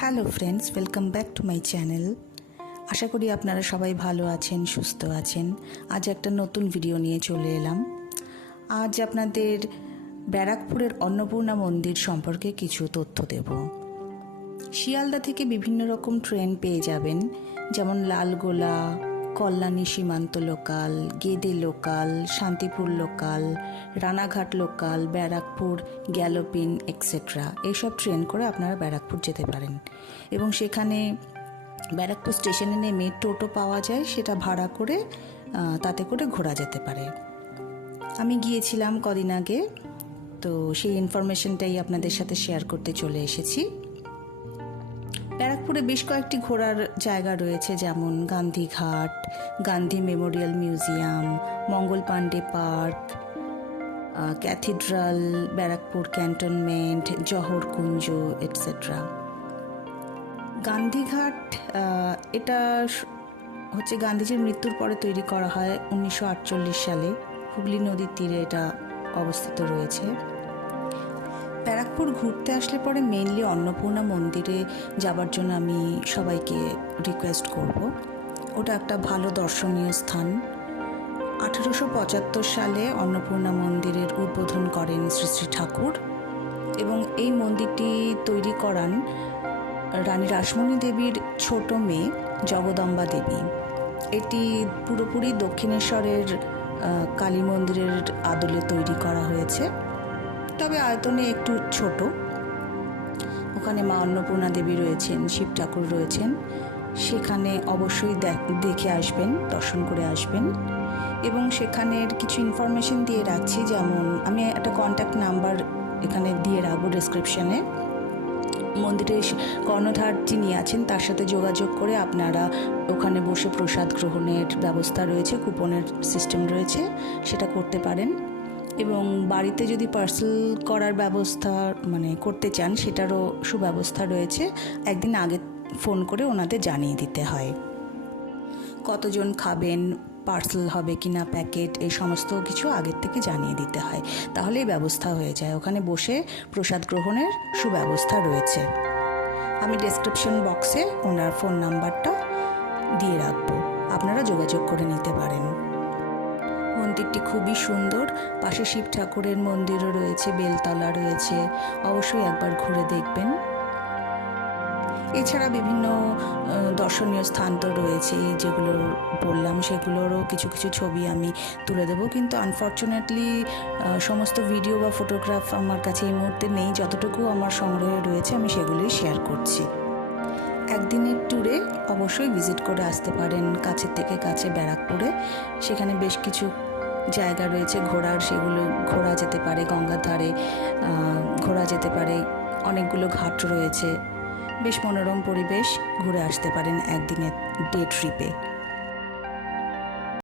Hello friends welcome back to my channel আশা করি আপনারা সবাই ভালো আছেন, সুস্থ আছেন। আজ একটা নতুন ভিডিও নিয়ে চলে এলাম। আজ আপনাদের ব্যারাকপুরের অন্নপূর্ণা মন্দির সম্পর্কে কিছু তথ্য দেব। শিয়ালদা থেকে বিভিন্ন রকম ট্রেন পেয়ে যাবেন, যেমন Lalgola Kalyani Simanta local, Gede local, Shantipur local, Ranaghat local, Barrackpore, galloping etcetera এইসব ট্রেন করে আপনারা ব্যারাকপুর যেতে পারেন। এবং সেখানে ব্যারাকপুর স্টেশনে নেমে টোটো পাওয়া যায়, সেটা ভাড়া করে তাতে করে ঘোরা যেতে পারে। আমি গিয়েছিলাম কদিন আগে, তো সেই ইনফরমেশনটাই আপনাদের সাথে শেয়ার করতে চলে এসেছি। ব্যারাকপুরে বেশ কয়েকটি ঘোরার জায়গা রয়েছে, যেমন Gandhighat Gandhi memorial museum, Mangal Pandey park cathedral, Barrackpore cantonment Jaharkunj etcetera Gandhighat এটা হচ্ছে গান্ধীজির মৃত্যুর পরে তৈরি করা হয় উনিশশো আটচল্লিশ সালে। হুগলি নদীর তীরে এটা অবস্থিত রয়েছে। ব্যারাকপুর ঘুরতে আসলে পরে মেনলি অন্নপূর্ণা মন্দিরে যাবার জন্য আমি সবাইকে রিকোয়েস্ট করব। ওটা একটা ভালো দর্শনীয় স্থান। আঠেরোশো পঁচাত্তর সালে অন্নপূর্ণা মন্দিরের উদ্বোধন করেন শ্রী শ্রী ঠাকুর এবং এই মন্দিরটি তৈরি করান রানী রাসমণি দেবীর ছোট মেয়ে জগদম্বা দেবী। এটি পুরোপুরি দক্ষিণেশ্বরের কালী মন্দিরের আদলে তৈরি করা হয়েছে। তবে আয়তনে একটু ছোট। ওখানে মা অন্নপূর্ণা দেবী রয়েছেন, শিব ঠাকুর রয়েছেন। সেখানে অবশ্যই দেখ- আসবেন, দর্শন করে আসবেন। এবং সেখানের কিছু ইনফরমেশন দিয়ে রাখছি, যেমন আমি একটা কন্ট্যাক্ট নাম্বার এখানে দিয়ে রাখব ডিসক্রিপশানে মন্দিরের কর্ণধার যিনি আছেন, তার সাথে যোগাযোগ করে আপনারা ওখানে বসে প্রসাদ গ্রহণের ব্যবস্থা রয়েছে, কুপনের সিস্টেম রয়েছে, সেটা করতে পারেন। এবং বাড়িতে যদি পার্সেল করার ব্যবস্থা মানে করতে চান, সেটারও সুব্যবস্থা রয়েছে। একদিন আগে ফোন করে ওনাদের জানিয়ে দিতে হয়। কতজন খাবেন পার্সেল হবে কি না প্যাকেট এই সমস্ত কিছু আগের থেকে জানিয়ে দিতে হয়। তাহলেই ব্যবস্থা হয়ে যায়। ওখানে বসে প্রসাদ গ্রহণের সুব্যবস্থা রয়েছে। আমি ডেসক্রিপশন বক্সে ওনার ফোন নাম্বারটা দিয়ে রাখব। আপনারা যোগাযোগ করে নিতে পারেন। মন্দিরটি খুবই সুন্দর। পাশে শিব ঠাকুরের মন্দিরও রয়েছে, বেলতলা রয়েছে। অবশ্যই একবার ঘুরে দেখবেন। এছাড়া বিভিন্ন দর্শনীয় স্থান তো রয়েছে, যেগুলো বললাম, সেগুলোরও কিছু কিছু ছবি আমি তুলে দেবো। কিন্তু আনফর্চুনেটলি সমস্ত ভিডিও বা ফটোগ্রাফ আমার কাছে এই মুহূর্তে নেই। যতটুকু আমার সংগ্রহে রয়েছে, আমি সেগুলোই শেয়ার করছি। একদিনের ট্যুরে অবশ্যই ভিজিট করে আসতে পারেন, কাছের থেকে কাছে ব্যারাকপুরে। সেখানে বেশ কিছু জায়গা রয়েছে ঘোরার সেগুলো ঘোরা যেতে পারে, গঙ্গার ধারে ঘোরা যেতে পারে, অনেকগুলো ঘাট রয়েছে। বেশ মনোরম পরিবেশ, ঘুরে আসতে পারেন একদিনের ডে ট্রিপে